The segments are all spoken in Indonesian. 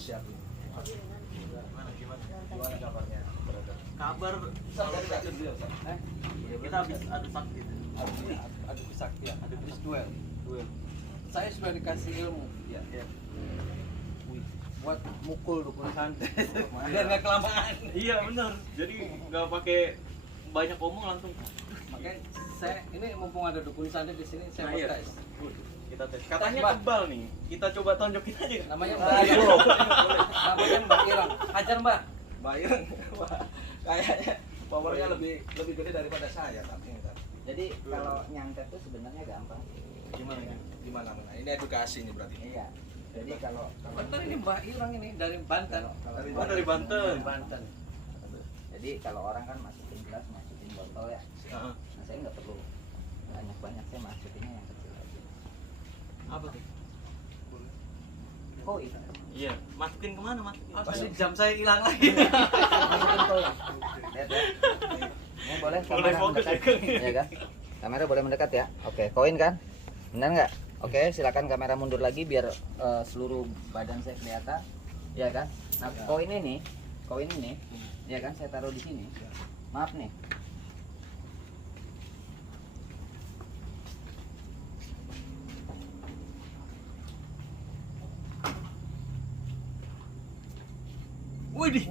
siap ini. Gimana kabarnya? Kabar kita habis adu sakti. Adu kesaktian, adu duel. Saya sudah dikasih ilmu. Ya. Buat mukul dukun santet. Biar nggak kelamaan. Iya benar. Jadi nggak pakai banyak omong langsung. Makanya saya ini mumpung ada dukun santet di sini, saya Nah, mau iya. tes. Kita tes. Katanya Mbak. kebal nih. Kita coba tonjokin aja. Namanya Mbak Irang. Namanya Mbak Irang. Hajar Mbak. Mbak Irang. Wah, kayaknya powernya lebih gede daripada saya tapi. Jadi kalau nyantet itu sebenarnya gampang. Gimana? Ini edukasi nih berarti. Iya. Jadi kalau Bener ini Mbak Irang ini dari Banten. Dari Banten. Banten. jadi kalau orang kan masukin gelas, masukin botol ya. Heeh. Nah, saya nggak perlu banyak-banyak, saya masukinnya yang kecil aja. Apa tuh? Koin. Iya. Masukin kemana masukin? Pasti jam saya hilang lagi. Masukin koin. Lihat ya. Ini boleh Boleh kamera fokus mendekat. ya, Kang? Iya kan? Kamera boleh mendekat ya. Oke, koin kan? Benar nggak? Oke, silakan kamera mundur lagi biar seluruh badan saya kelihatan. Ya kan? Nah, koin ini, ya kan saya taruh di sini. Maaf nih. Wih,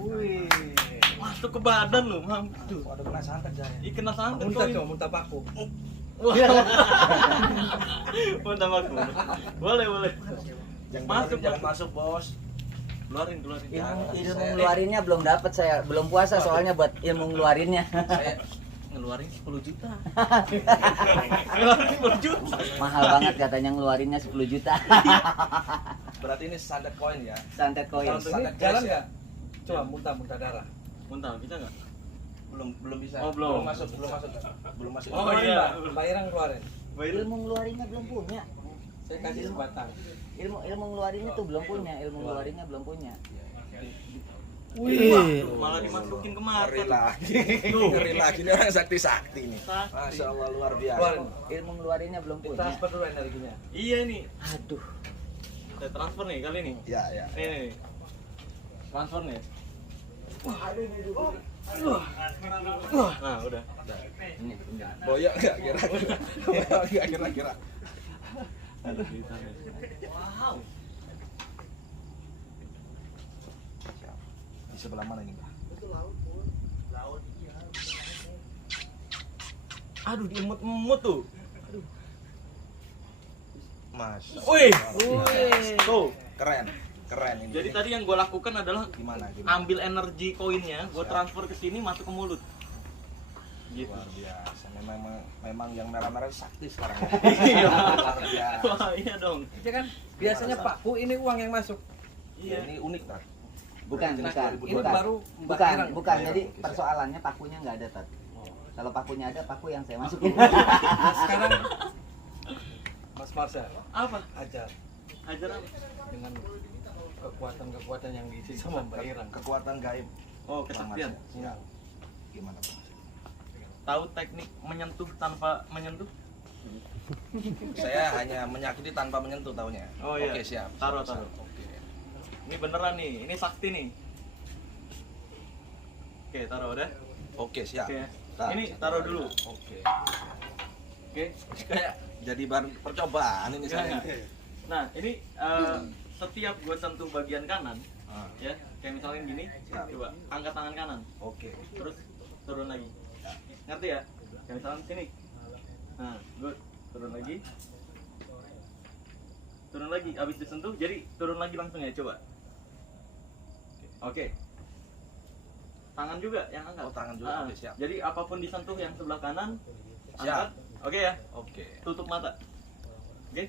masuk ke badan loh, Mam. Waduh, kena santet saya. Ih, kena santet Muntah koin. coba, muntah paku. Wah. Muntah aku. Boleh. Jangan masuk, Bos. Keluarin. Ilmu ngeluarinnya belum dapat saya, belum puasa soalnya buat ilmu ngeluarinnya. Saya Ngeluarin 10 juta. Ngeluarin 10 juta. Mahal banget katanya ngeluarinnya 10 juta. berarti ini santet koin ya. Santet koin. Kalau ini jalan nggak? Coba muntah darah. Muntah bisa nggak? Belum bisa. Oh, belum. Belum masuk. Oh, iya. Mbak Irang keluarin. Ilmu ngeluarinnya belum punya. Saya kasih sebatang. Ilmu ngeluarinnya tuh belum punya, ilmu ngeluarinnya belum punya. Wih, malah dimasukin ke mata. Ngeri lagi ini orang sakti nih. Sakti. Masya Allah luar biasa. Keluarin. Ilmu ngeluarinnya belum punya. Transfer dulu energinya. Iya nih. Aduh. Saya transfer nih kali ini. Ya. Nih. Transfer nih. Nah, udah. Ini. Boyok nggak kira-kira. Ada ceritanya. Wow. Di sebelah mana ini, Mbak? Aduh, diemut-emut tuh. Mas. Wih. Tuh, keren ini. Jadi tadi yang gue lakukan adalah gimana? ambil energi koinnya, gue transfer ke sini masuk ke mulut. Gitu. Luar biasa. Memang yang merah-merah sakti sekarang. Iya. Luar biasa. Wah, iya dong. Itu kan biasanya Pakku ini uang yang masuk. Iya. Ini unik, Tat. Bukan. Ini baru Mbak Bukan, Irang. bukan. Mbak Jadi Irang. persoalannya pakunya nggak ada, Tat. Kalau pakunya ada, paku yang saya masukin. Sekarang Mas Marsha Apa? ajar Ajar apa? dengan kekuatan yang diisi sama Mbak Irang. Kekuatan gaib. Oh, kesaktian. Ya. Gimana, Pak? Tahu teknik menyentuh tanpa menyentuh? Saya hanya menyakiti tanpa menyentuh taunya. Oh, iya. Oke, siap. Taruh. Oke. Ini beneran nih, ini sakti nih. Oke, taruh udah. Oke, siap. Oke. Tar. Ini taruh dulu. Oke. Oke. Kayak jadi bahan percobaan ini saya. Iya. Nah, ini setiap gue sentuh bagian kanan, Ah, ya, kayak misalnya gini, coba angkat tangan kanan, Oke. terus turun lagi. Ngerti ya? Kayak misalnya sini. Nah, good. Turun lagi. Turun lagi, habis disentuh, jadi turun lagi langsung ya, coba. Oke. Tangan juga yang angkat. Oh, tangan juga. Oke, siap. Jadi apapun disentuh yang sebelah kanan, Siap. angkat. Oke ya, Oke. tutup mata. Oke.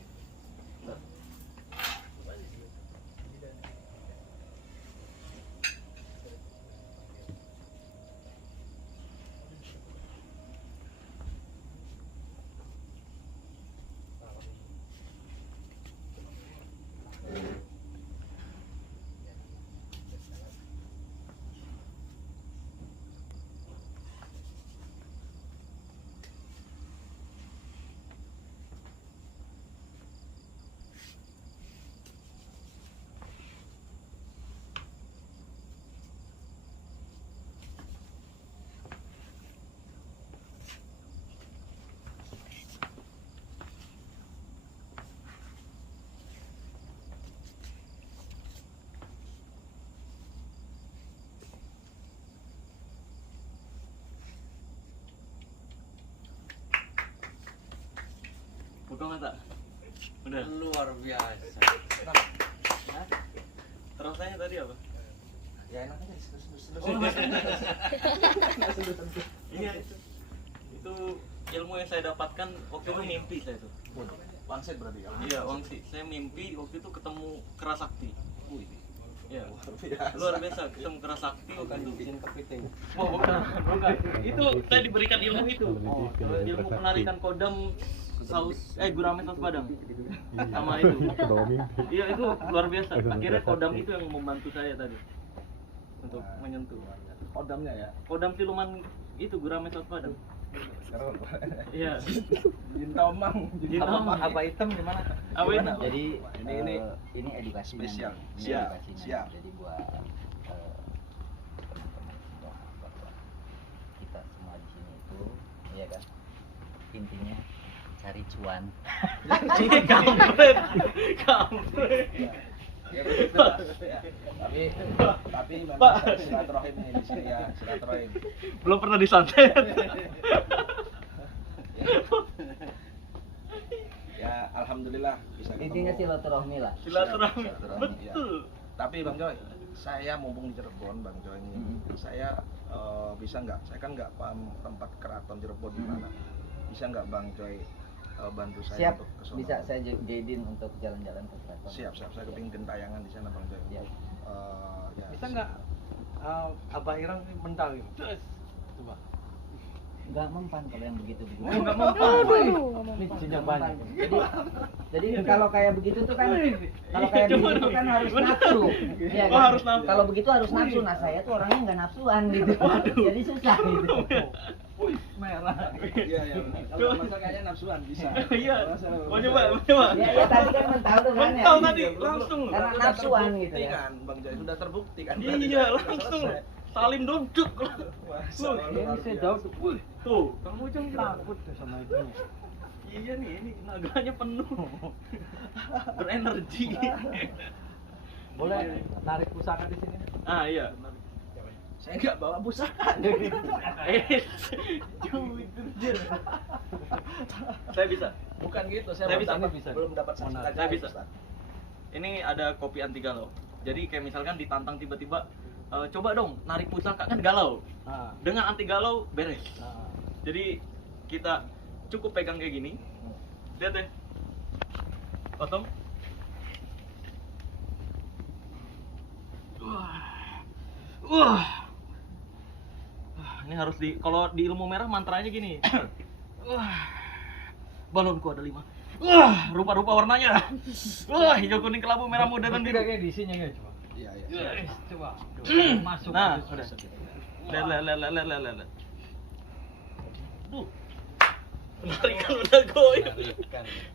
Buka mata. Udah. Luar biasa. Hah? Rasanya tadi apa? Ya enak aja sedus-sedus. Iya itu ilmu yang saya dapatkan waktu itu mimpi saya tuh. Wangsit berarti ya. Iya Wangsi, saya mimpi waktu itu ketemu Kerasakti. Wih, Iya. biasa. Luar biasa ketemu Kerasakti waktu itu. Bikin kepiting. Oh bukan. Itu saya diberikan ilmu itu. Ilmu penarikan kodam saus gurame saus padang sama itu. Iya itu luar biasa. Akhirnya kodam itu yang membantu saya tadi untuk menyentuh. Kodamnya ya. Kodam siluman itu gurame saus padang. Sekarang Iya. Jintomang, Jintomang. Apa hitam gimana? Apa itu? Jadi ini edukasi spesial. Ini Siap, edukasinya. siap. Jadi buat teman-teman bahwa kita semua di sini itu, ya kan, intinya cari cuan. Kampret. Kampret. Ya begitu Pak. Ya. Tapi memang silaturahim ini di sini ya, silaturahim. Belum pernah disantet. Ya alhamdulillah bisa ketemu. Intinya silaturahmi lah. Silaturahmi. Silaturahmi, Betul. Tapi Bang Joy, saya mumpung di Cirebon Bang Joy ini, saya bisa nggak? Saya kan nggak paham tempat keraton Cirebon di mana. Bisa nggak Bang Joy bantu saya Siap, untuk ke sono? bisa saya jadiin untuk jalan-jalan ke keraton. Siap, saya kepingin gentayangan di sana Bang Joy. Ya. Ya, Bisa nggak Abah Irang mental gitu? Coba. Nggak mempan kalau yang begitu-begitu. Enggak mempan. Ini jinjang banyak. Jadi kalau kayak begitu tuh kan, kalau kayak begitu tuh kan harus nafsu. Iya Oh, kan? harus nafsu. Kalau begitu harus nafsu. Nah saya tuh orangnya nggak nafsuan gitu. Jadi susah gitu. Merah. Iya, iya. Kalau masa kayaknya nafsuan bisa. Iya. Mau coba, mau coba. Ya tadi kan mental tuh kan ya. Mental tadi langsung. Karena Sudah nafsuan terbukti gitu ya. kan, Bang Joy sudah terbukti kan. Iya, langsung. Salim donduk. Ini saya jauh tuh. Wih, Tuh. kamu jangan takut tuh sama itu. Iya nih, ini naganya penuh. Berenergi. Boleh narik pusaka di sini? Ah iya. Saya nggak bawa pusaka. Saya bisa. Bukan gitu, Saya belum bisa, dapat- bisa. belum dapat sertifikat. Saya bisa. Ini ada kopi anti galau. Jadi kayak misalkan ditantang tiba-tiba, coba dong narik pusaka kan galau. Nah, Dengan anti galau beres. nah. Jadi kita cukup pegang kayak gini. Lihat deh. Potong. Wah. Ini harus kalau di ilmu merah mantranya gini. Wah. Balonku ada 5. Wah, rupa-rupa warnanya. Wah, hijau kuning kelabu merah muda dan biru. Tidak kayak di sini ya coba. Iya, iya. Coba. Masuk. Nah, sudah. Lihat. Duh. Penarikan udah goyang.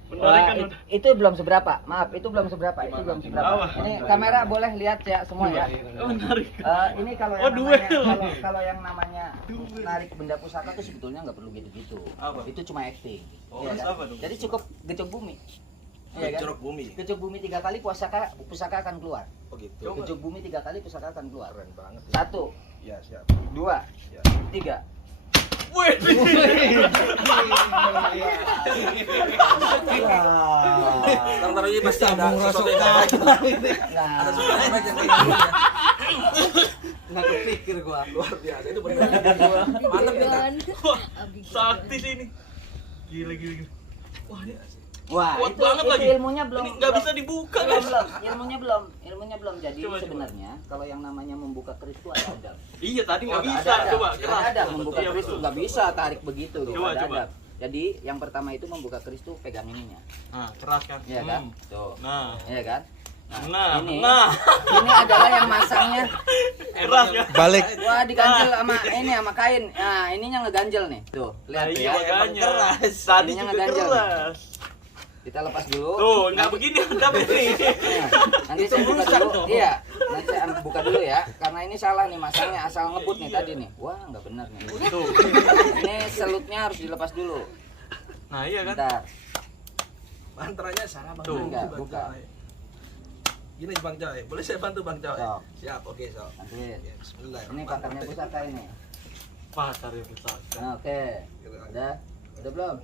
Penarikan udah. Itu belum seberapa. Maaf, itu belum seberapa. Itu belum seberapa. Apa? Ini kamera boleh lihat ya semua ya. Penarikan. Ini kalau Oh, yang namanya duel. kalau yang namanya narik benda pusaka tuh sebetulnya nggak perlu gitu-gitu. Apa? Itu cuma acting. Oh, Iya terus kan? apa dong? Jadi cukup gecok bumi. Iya kan? Gecok bumi. Gecok bumi 3 kali pusaka akan keluar. Oh gitu. Coba. Gecok bumi 3 kali pusaka akan keluar. Keren banget. 1, Iya, siap. 2, Ya. 3. Wih. Ntar ini pasti ada sesuatu yang baik. Ada sesuatu yang baik yang kayak gini ya. Nggak kepikir gua. Luar biasa itu benar. Mantap nih Kak. Wah, sakti sih ini. Gila. Wah, ini Wah, kuat itu, banget itu lagi. ilmunya belum. Ini nggak belum- bisa dibuka, belum, guys. ilmunya belum. Jadi Coba. sebenarnya kalau yang namanya membuka keris itu ada adab. Iya, tadi nggak Oh, bisa. ada. Coba, Ada membuka Iya, keris betul. itu nggak bisa tarik begitu gitu. Coba, Ada coba. adab. Jadi yang pertama itu membuka keris itu pegang ininya, Nah, keras kan? ya kan? Tuh, Nah, ya kan? nah, ini, nah. ini adalah yang masangnya. Keras ya. Balik. Wah, diganjel sama ini sama kain. Nah, ininya ngeganjel nih. Tuh, lihat Nah, tuh iya ya. makanya. keras. Tadi Ininya juga ngeganjel. keras. Kita lepas dulu. Tuh, nggak begini nggak begini. Nah, nanti saya buka dulu. Iya, nanti saya buka dulu ya. Karena ini salah nih masangnya, asal ngebut nih tadi nih. Wah, nggak benar nih. Tuh. Ini selutnya harus dilepas dulu. Nah, iya kan? Bentar. Mantranya salah Bang. Tuh. Enggak, Bang buka. Joy. Gini Bang Joy, boleh saya bantu Bang Joy? Sok. Siap, oke Sok. Nanti Oke, bismillah. ini pakarnya pusaka ini. Pakar ya pusaka. Nah, oke. Udah belum?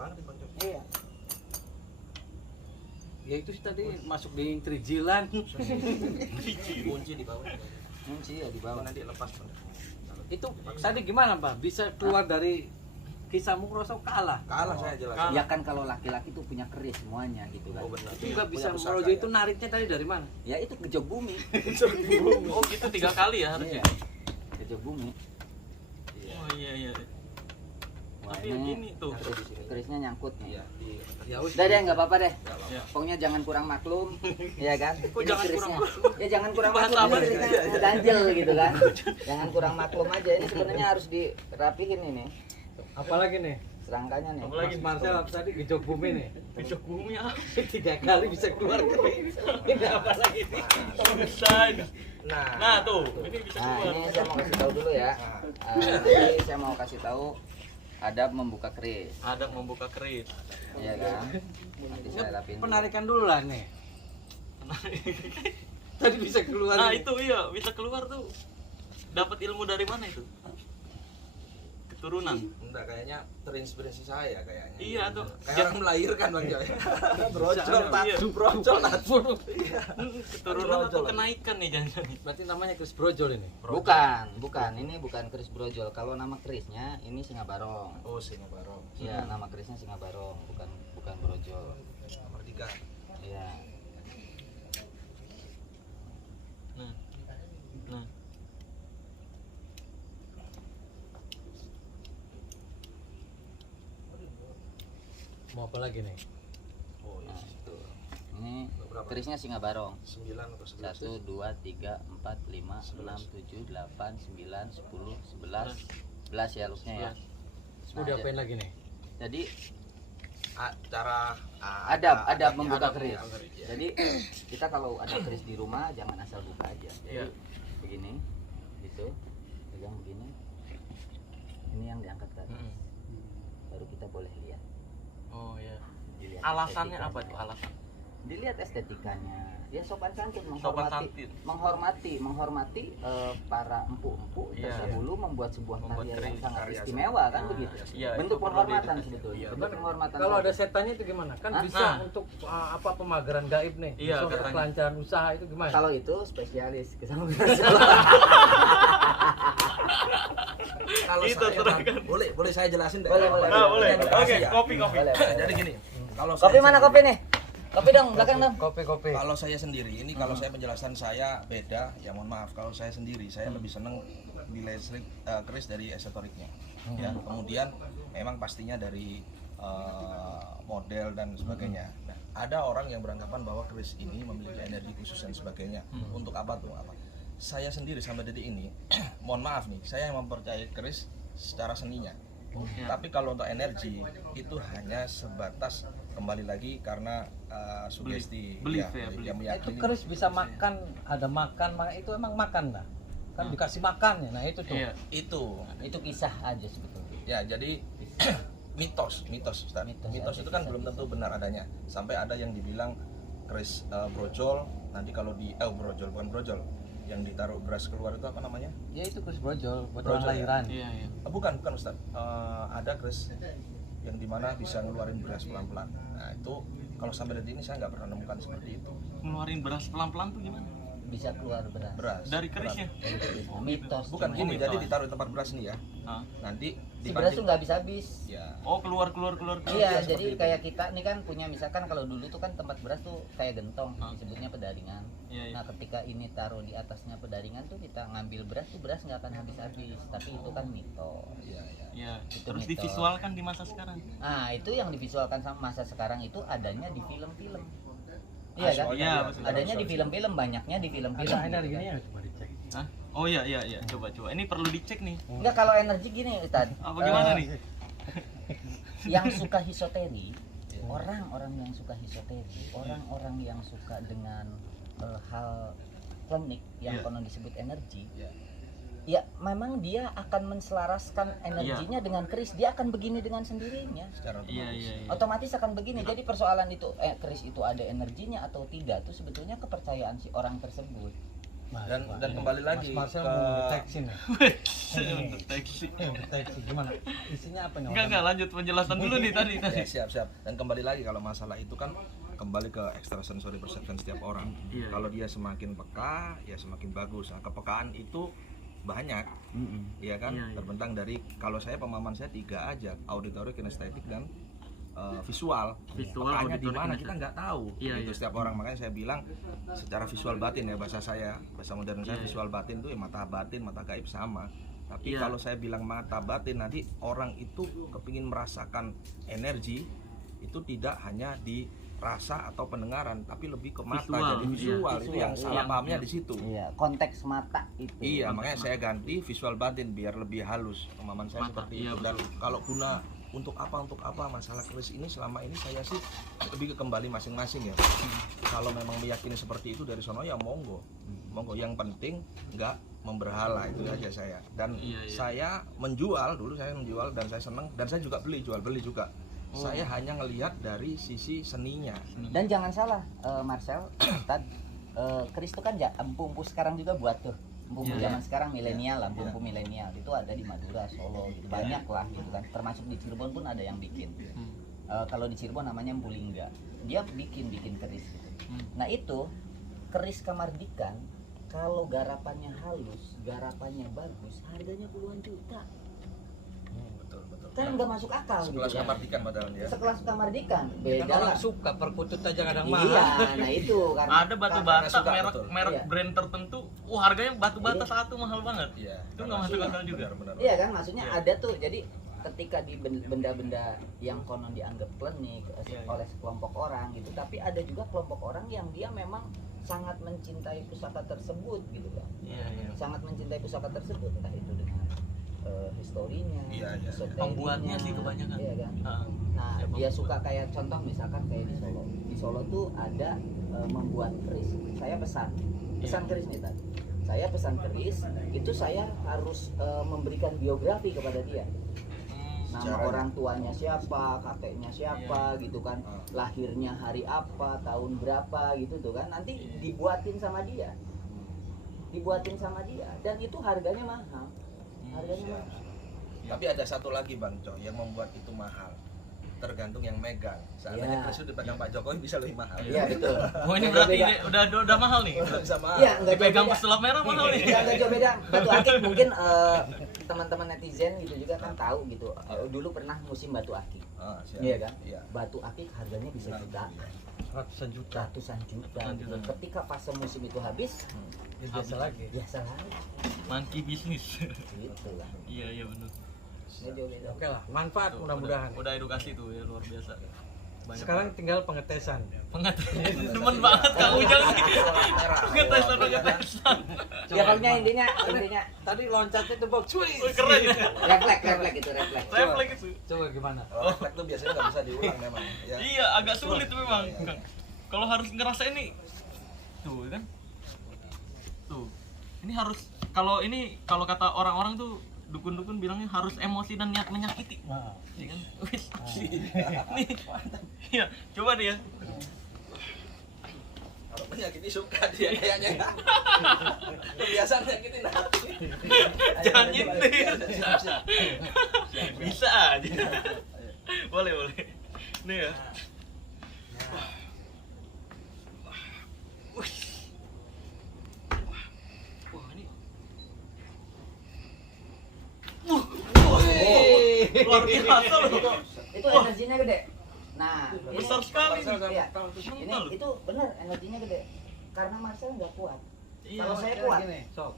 banget nih Bang Joy. Iya. Ya itu sih tadi masuk di trijilan. Kunci di bawah. Kunci ya di bawah. Nanti lepas Bang. Itu tadi gimana Pak? Bisa keluar dari kisahmu Roso kalah? Kalah saya jelas. Ya kan kalau laki-laki tuh punya keris semuanya gitu kan. Oh benar. Itu nggak bisa Punya pusaka, Rojo ya. itu nariknya tadi dari mana? Ya itu gejok bumi. Oh gitu 3 kali ya harusnya. Iya. Gejok bumi. Oh iya. Wah, Tapi gini tuh. kerisnya nyangkut nih. Iya, di Ya wis. Udah deh nggak apa-apa deh. Ya. Pokoknya jangan kurang maklum, ya kan? Kok Ini jangan kerisnya. kurang Ya jangan kurang Bahasa maklum. apa Ini nih? kerisnya ganjel gitu kan? Jangan kurang maklum aja. Ini sebenarnya harus dirapihin ini. Apalagi nih? Serangkanya nih. Apalagi Mas Marcel tadi gejok bumi nih. Pijak bumi apa? 3 kali bisa keluar keris. Ini apa lagi nih? Desain. Nah, Nah tuh, ini bisa Nah keluar. ini saya mau kasih tahu dulu ya. Nanti saya mau kasih tahu adab membuka keris, Ada membuka keris. ya kan? Nanti saya rapiin. dulu. Penarikan dulu lah nih. Tadi bisa keluar. Nah itu iya bisa keluar tuh. Dapat ilmu dari mana itu? Keturunan. enggak kayaknya terinspirasi saya kayaknya. Iya tuh. Kayak orang melahirkan Bang Joy. Brojol Iya. tatu, brojol tatu. Keturunan atau kenaikan nih jangan. Berarti namanya keris brojol ini. Bukan. Ini bukan keris brojol. Kalau nama kerisnya ini singa barong. Oh, singa barong. Ya, nama kerisnya singa barong, bukan brojol. Nomor 3. Iya. Nah. Mau apa lagi nih? Oh, Nah, iya. itu. Ini kerisnya singa barong. 9 atau 11. 1 2 3 4 5 6 7 8 9 10 11 11 ya looknya ya. Mau diapain lagi nih? Jadi Cara adab membuka keris. Ya. Jadi kita kalau ada keris di rumah jangan asal buka aja. Jadi Iya. begini, gitu, pegang begini. Ini yang diangkat ke atas. Baru kita boleh lihat. Oh iya. Dilihat Alasannya estetikanya. apa tuh alasan? Dilihat estetikanya. Ya sopan santun, Sopan santun. menghormati para empu-empu Iya, terdahulu membuat sebuah Membuat karya yang keris, sangat karya istimewa kan Nah, begitu. iya, Bentuk itu perlu penghormatan di- sebetulnya. iya, Bentuk penghormatan. Kalau saja. ada setannya itu gimana? Kan Hah? bisa Nah. untuk apa pemagaran gaib nih. Iya, Bisa untuk katanya. kelancaran usaha itu gimana? Kalau itu spesialis ke sana. Kalau Itu saya terus Bang, kan. boleh saya jelasin deh. Boleh, boleh. Ah, boleh. Jadi Oke, kasih ya. kopi. Boleh, boleh. Jadi gini, kalau Kopi saya mana sendiri- kopi nih? Kopi dong, belakang dong. Kopi. Kalau saya sendiri, ini kalau saya penjelasan saya beda, ya mohon maaf. Kalau saya sendiri, saya lebih seneng nilai keris dari esoteriknya. Ya, kemudian memang pastinya dari model dan sebagainya. Nah, ada orang yang beranggapan bahwa keris ini memiliki energi khusus dan sebagainya. Untuk apa tuh? Apa? Saya sendiri sampai detik ini, mohon maaf nih, saya yang mempercayai keris secara seninya. Tapi kalau untuk energi itu hanya sebatas kembali lagi karena sugesti Belief ya, belief. yang Itu meyakini. keris bisa makan, ada makan, itu emang makan lah. Kan dikasih makannya. Nah, itu tuh. Iya. Itu kisah aja sebetulnya. Ya, jadi mitos Ustaz. Mitos itu kan belum tentu benar adanya. Sampai ada yang dibilang keris brojol, nanti kalau di brojol bukan brojol, yang ditaruh beras keluar itu apa namanya? Ya itu keris brojol, buat Brojol, orang lahiran. Iya. Bukan Ustaz. Ada keris yang dimana bisa ngeluarin beras pelan-pelan. Nah, itu kalau sampai detik ini saya nggak pernah nemukan seperti itu. Ngeluarin beras pelan-pelan tuh gimana? Bisa keluar beras. Beras. Dari kerisnya? Nah, mitos. Bukan cuma gini, mitos. jadi ditaruh di tempat beras nih ya. Hah? Nanti Si beras tuh nggak habis-habis. Ya. Oh keluar. Iya, seperti jadi itu. kayak kita nih kan punya misalkan kalau dulu tuh kan tempat beras tuh kayak gentong, disebutnya pedaringan. Iya. Nah, ketika ini taruh di atasnya pedaringan tuh kita ngambil beras tuh beras nggak akan habis-habis, tapi itu kan mitos. Iya. Iya. Itu Terus mitos. divisualkan di masa sekarang. Nah, itu yang divisualkan sama masa sekarang itu adanya di film-film. Iya kan? Iya, betul. Adanya di film-film, banyaknya di film-film. Ada gitu energinya coba dicek. Hah? Oh iya. Coba. Ini perlu dicek nih. kan. Enggak, kalau energi gini Ustaz. Apa gimana Eh, nih? Yang suka hisoteri, orang-orang yang suka hisoteri, orang-orang yang suka dengan hal klinik yang Iya. konon disebut energi, Iya. ya memang dia akan menselaraskan energinya dengan keris, dia akan begini dengan sendirinya. Secara Iya. otomatis. Otomatis akan begini. Jadi persoalan itu keris itu ada energinya atau tidak itu sebetulnya kepercayaan si orang tersebut. Dan kembali lagi Mas Marcel ke- mau deteksi nih. Deteksi. Deteksi gimana? Isinya apa nih? Enggak lanjut penjelasan dulu nih tadi. Ya, siap. Dan kembali lagi kalau masalah itu kan kembali ke extrasensory perception setiap orang. Iya. Kalau dia semakin peka, ya semakin bagus. Nah, kepekaan itu banyak, ya kan? Iya. Terbentang dari, kalau saya pemahaman saya 3 aja, auditory, kinestetik, dan visual. Pekaannya di auditory, mana kinestetik. kita nggak tahu. Iya, Itu iya. setiap orang, makanya saya bilang secara visual batin ya, bahasa modern saya, Iya. visual batin itu ya mata batin, mata gaib sama. Tapi Iya. kalau saya bilang mata batin, nanti orang itu kepingin merasakan energi itu tidak hanya di rasa atau pendengaran, tapi lebih ke mata, Visual, jadi visual. iya. Itu yang Visual, salah iya. pahamnya Iya. di situ. Iya, konteks mata itu. Iya, makanya saya ganti visual batin biar lebih halus. Pemahaman saya Mata, seperti iya, itu. Dan kalau guna untuk apa masalah keris ini, selama ini saya sih lebih ke kembali masing-masing ya. Kalau memang meyakini seperti itu dari sono ya monggo. Yang penting nggak memberhala, itu aja saya. Dan Iya. saya menjual dan saya senang, dan saya juga jual beli juga. Saya hanya ngelihat dari sisi seninya. Dan jangan salah, Marcel, Ustad, keris itu kan empu-empu sekarang juga buat tuh. Empu-empu Iya. zaman sekarang milenial lah, empu-empu milenial itu ada di Madura, Solo, gitu. Banyak lah gitu kan. Termasuk di Cirebon pun ada yang bikin. Kalau di Cirebon namanya Empu Lingga. Dia bikin keris gitu. Nah itu keris Kamardikan, kalau garapannya halus, garapannya bagus, harganya puluhan juta. Betul. Kan nggak masuk akal Sekelas gitu kan. Kamardikan padahal ya. Sekelas Kamardikan, Kan beda orang lah. suka perkutut aja kadang Iya, mahal. nah itu karena Ada batu karena bata suka, merek betul. Iya. brand tertentu. Harganya batu bata Iya. satu mahal banget. Iya. Itu nggak masuk akal juga. Benar. Iya kan, maksudnya Iya. ada tuh. Jadi ketika di benda-benda yang konon dianggap klinik Iya, iya. oleh sekelompok orang gitu, tapi ada juga kelompok orang yang dia memang sangat mencintai pusaka tersebut gitu kan. Iya. Sangat mencintai pusaka tersebut, entah itu dengan historinya, Iya, iya. esoterinya, Pembuatnya sih kebanyakan. Iya kan. Ah. Nah, Ya, dia pembuat. suka kayak contoh misalkan kayak di Solo. Di Solo tuh ada membuat keris. Saya pesan Iya. keris nih tadi. Saya pesan keris, itu saya harus memberikan biografi kepada dia. Nama Secara- orang tuanya siapa, kakeknya siapa gitu kan. Lahirnya hari apa, tahun berapa gitu tuh kan. Nanti dibuatin sama dia. Dan itu harganya mahal. Harganya mahal. Tapi ada satu lagi Bang Coy yang membuat itu mahal. Tergantung yang megang. Seandainya Iya. keris itu dipegang Pak Jokowi bisa lebih mahal. Iya betul. Oh ini Nggak berarti beda. ini udah mahal nih. Bisa mahal. Iya, nggak jauh Dipegang beda. pesulap merah mahal nih. Nggak jauh beda. Batu akik mungkin teman-teman netizen gitu juga kan tahu gitu. Dulu pernah musim batu akik. Siap. Iya kan? Iya. Batu akik harganya bisa jutaan, Ratusan juta. ratusan juta. Ratusan Gitu. juta. Ketika fase musim itu habis, Biasa lagi. biasa lagi. Monkey bisnis. Gitu lah. Iya benar. Nggak jauh beda. Oke lah, manfaat mudah-mudahan. Udah edukasi tuh ya luar biasa. Banyak Sekarang tinggal pengetesan. demen banget Kang Ujang nih. Pengetesan. Ya pokoknya intinya Tadi loncatnya tuh box. Wih, keren ya. refleks itu refleks. Refleks itu. Coba gimana? Kalau refleks tuh biasanya nggak bisa diulang memang. Ya. Iya, agak sulit memang. Kang. Kalau harus ngerasain nih. Tuh kan. Tuh. Ini harus kalau kata orang-orang tuh dukun-dukun bilangnya harus emosi dan niat menyakiti. Nah, Iya kan? Wih. Nih. Iya, coba deh ya. Kalau menyakiti suka dia kayaknya. Kebiasaan nyakitin hati. Jangan nyentir. Siap. Bisa aja. Boleh. Nih ya. Wah, ini. Luar biasa loh. Itu energinya gede. Nah, Besar sekali. Iya. Sumpah Ini loh. itu benar energinya gede. Karena Marcel nggak kuat. Iya. Kalau saya kuat. Gini, sok.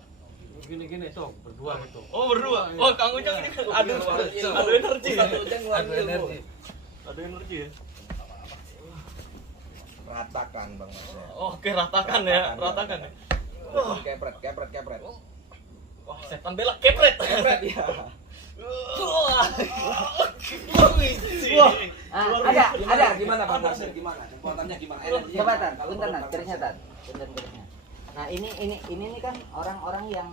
Gini, sok. Berdua gitu. Oh berdua. Oh Kang Ujang ini ada energi. Ada energi. Ada energi ya. Ratakan Bang Mas. Oke ratakan ya, ratakan ya. Kepret. Wah setan belak kepret. Iya. Wah. Ada. Gimana Bang Mas? Gimana? Kekuatannya gimana? Energinya Coba gimana? Tan, Kalau bentar menurut Tan, Bang kerisnya Mas? Tan. Kerisnya. Nah, ini nih kan orang-orang yang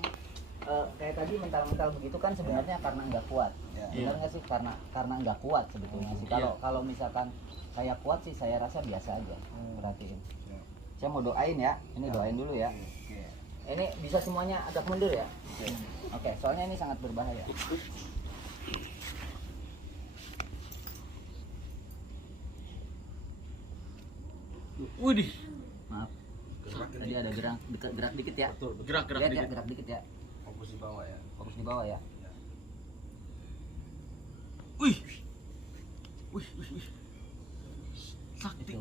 kayak tadi mental-mental begitu kan sebenarnya karena nggak kuat. Ya. Benar nggak sih? Karena nggak kuat sebetulnya sih. Kalau misalkan saya kuat sih saya rasa biasa aja. Perhatiin. Ya. Saya mau doain ya. Ini doain dulu ya. Oke. Ini bisa semuanya agak mundur ya. Oke, soalnya ini sangat berbahaya. Widih. Maaf. Tadi ada gerak dikit ya. Gerak-gerak Lihat ya, dikit. gerak dikit ya. Fokus di bawah ya. Fokus di bawah ya. Wih. Wih, wih, wih. Sakti. Itu.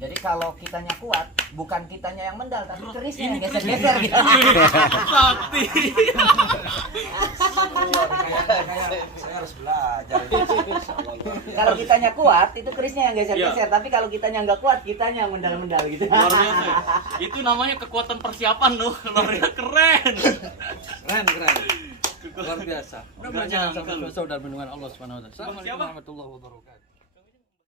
Jadi kalau kitanya kuat, bukan kitanya yang mendal, tapi kerisnya yang geser-geser gitu. Sakti. Saya harus belajar ini. Kalau kitanya kuat, itu kerisnya yang geser-geser, tapi kalau kitanya nggak kuat, kitanya yang mendal-mendal gitu. Luar biasa. Itu namanya kekuatan persiapan loh. Luar keren. Keren. Luar biasa. Nggak Mudah-mudahan nyangka sampai lu. selesai dalam lindungan Allah Subhanahu wa taala. Siapa? Assalamualaikum warahmatullahi wabarakatuh.